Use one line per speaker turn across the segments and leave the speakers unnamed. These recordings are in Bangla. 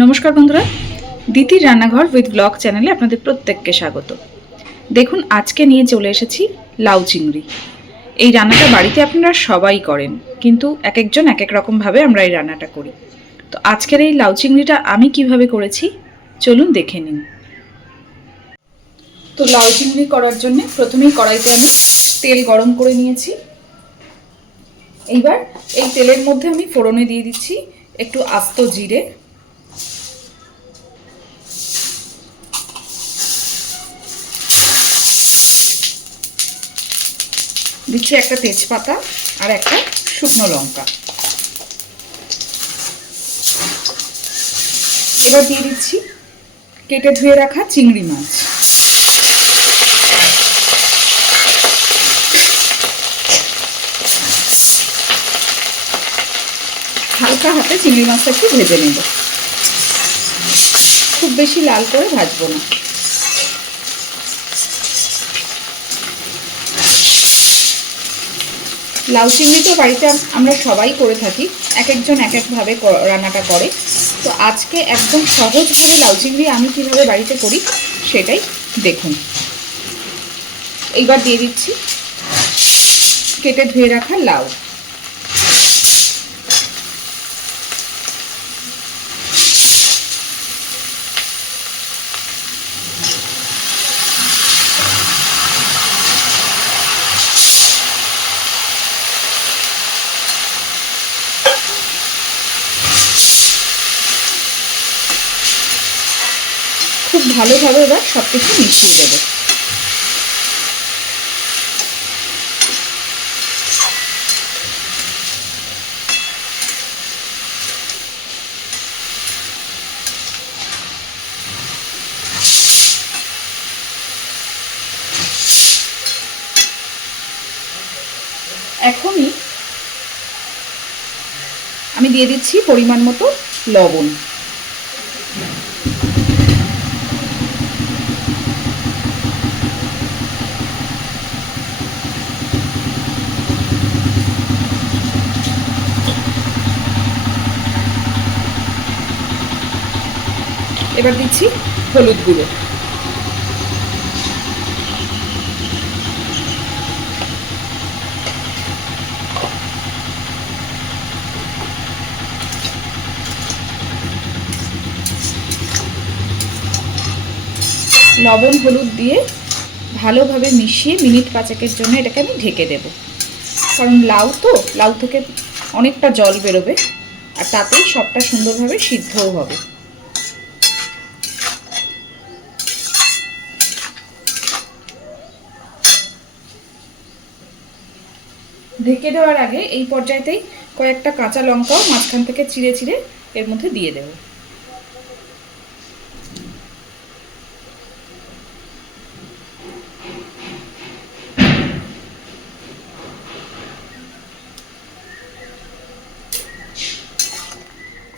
নমস্কার বন্ধুরা, দিতির রান্নাঘর উইথ ব্লগ চ্যানেলে আপনাদের প্রত্যেককে স্বাগত। দেখুন, আজকে নিয়ে চলে এসেছি লাউ চিংড়ি। এই রান্নাটা বাড়িতে আপনারা সবাই করেন, কিন্তু এক একজন এক এক রকমভাবে আমরা এই রান্নাটা করি। তো আজকের এই লাউ চিংড়িটা আমি কীভাবে করেছি, চলুন দেখে নিন। তো লাউ চিংড়ি করার জন্য প্রথমেই কড়াইতে আমি তেল গরম করে নিয়েছি। এইবার এই তেলের মধ্যে আমি ফোড়নে দিয়ে দিচ্ছি একটু আস্ত জিরে দিচ্ছি একটা তেজপাতা আর একটা শুকনো লঙ্কা। এবার দিয়ে দিচ্ছি কেটে ধুয়ে রাখা চিংড়ি মাছ। হালকা হাতে চিংড়ি মাছটা একটু ভেজে নেব। খুব বেশি লাল করে ভাজবো না। লাউ চিংড়ি তো বাড়িতে আমরা সবাই করে থাকি এক একজন এক একভাবে রান্নাটা করে। তো আজকে একদম সহজভাবে লাউ চিংড়ি আমি কীভাবে বাড়িতে করি সেটাই দেখুন। এইবার দিয়ে দিচ্ছি। কেটে ধুয়ে রাখা লাউ। খুব ভালোভাবে এবার সব কিছু মিশিয়ে দেবো। এখনই আমি দিয়ে দিচ্ছি পরিমাণ মতো লবণ। এবার দিচ্ছি হলুদ গুঁড়ো। লবণ হলুদ দিয়ে ভালোভাবে মিশিয়ে মিনিট পাঁচেকের জন্য এটাকে আমি ঢেকে দেব। কারণ লাউ তো, লাউ থেকে অনেকটা জল বেরোবে আর তাতেই সবটা সুন্দরভাবে সিদ্ধও হবে। ঢেকে দেওয়ার আগে এই পর্যায়েতেই কয়েকটা কাঁচা লঙ্কাও মাঝখান থেকে চিড়ে চিড়ে এর মধ্যে দিয়ে দেব।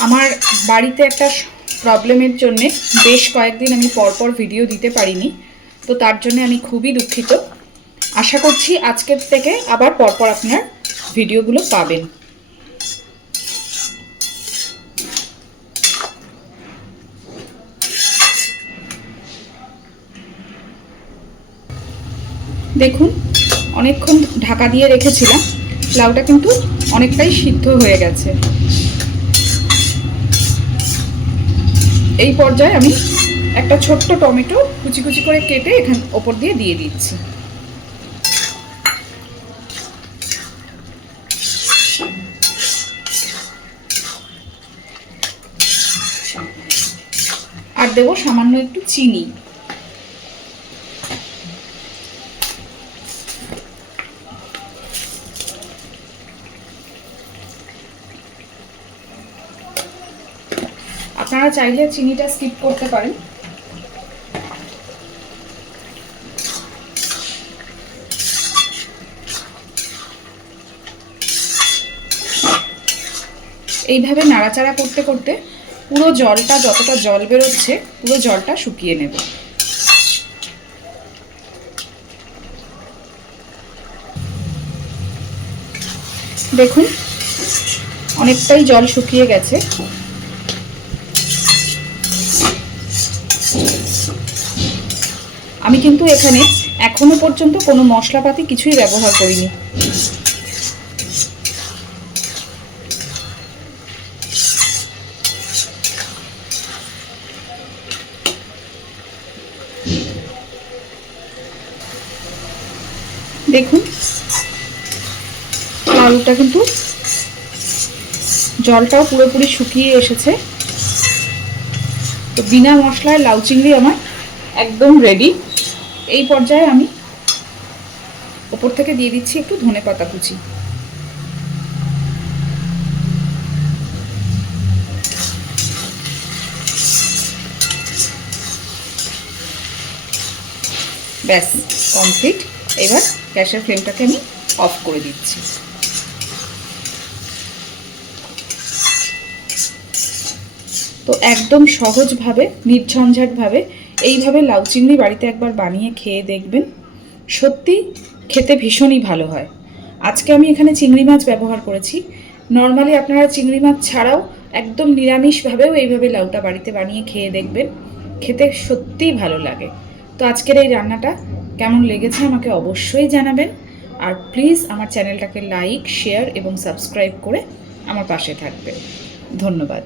আমার বাড়িতে একটা প্রবলেমের জন্যে বেশ কয়েকদিন আমি পরপর ভিডিও দিতে পারিনি। তো তার জন্য আমি খুবই দুঃখিত। আশা করছি আজকের থেকে আবার পরপর আপনার ভিডিওগুলো পাবেন। দেখুন, অনেকক্ষণ ঢাকা দিয়ে রেখেছিলাম। লাউটা কিন্তু অনেকটাই সিদ্ধ হয়ে গেছে। এই পর্যায়ে আমি একটা ছোট্ট টমেটো কুচি কুচি করে কেটে এখান ওপর দিয়ে দিয়ে দিচ্ছি। আর দেবো সামান্য একটু চিনি। আপনারা চাইলে চিনিটা স্কিপ করতে পারেন। এইভাবে নাড়াচাড়া করতে করতে পুরো জলটা যতটা জল বেরোচ্ছে, পুরো জলটা শুকিয়ে নেব। দেখুন, অনেকটাই জল শুকিয়ে গেছে। আমি কিন্তু এখানে এখনও পর্যন্ত কোনো মশলাপাতি কিছুই ব্যবহার করিনি। দেখুন আলুটা কিন্তু জলটাও পুরোপুরি শুকিয়ে এসেছে। তো বিনা মশলায় লাউ চিংড়ি আমার একদম রেডি এই পর্যায়ে আমি ওপর থেকে দিয়ে দিচ্ছি একটু ধনে পাতা কুচি। ব্যাস কমপ্লিট এবার গ্যাসের ফ্লেমটাকে আমি অফ করে দিচ্ছি। তো একদম সহজভাবে, নির্ঝঞ্ঝাটভাবে এইভাবে লাউ চিংড়ি বাড়িতে একবার বানিয়ে খেয়ে দেখবেন। সত্যি খেতে ভীষণই ভালো হয়। আজকে আমি এখানে চিংড়ি মাছ ব্যবহার করেছি। নর্মালি আপনারা চিংড়ি মাছ ছাড়াও একদম নিরামিষভাবেও এইভাবে লাউটা বাড়িতে বানিয়ে খেয়ে দেখবেন। খেতে সত্যিই ভালো লাগে। তো আজকের এই রান্নাটা কেমন লেগেছে আমাকে অবশ্যই জানাবেন। আর প্লিজ আমার চ্যানেলটাকে লাইক, শেয়ার এবং সাবস্ক্রাইব করে আমার পাশে থাকবেন। ধন্যবাদ।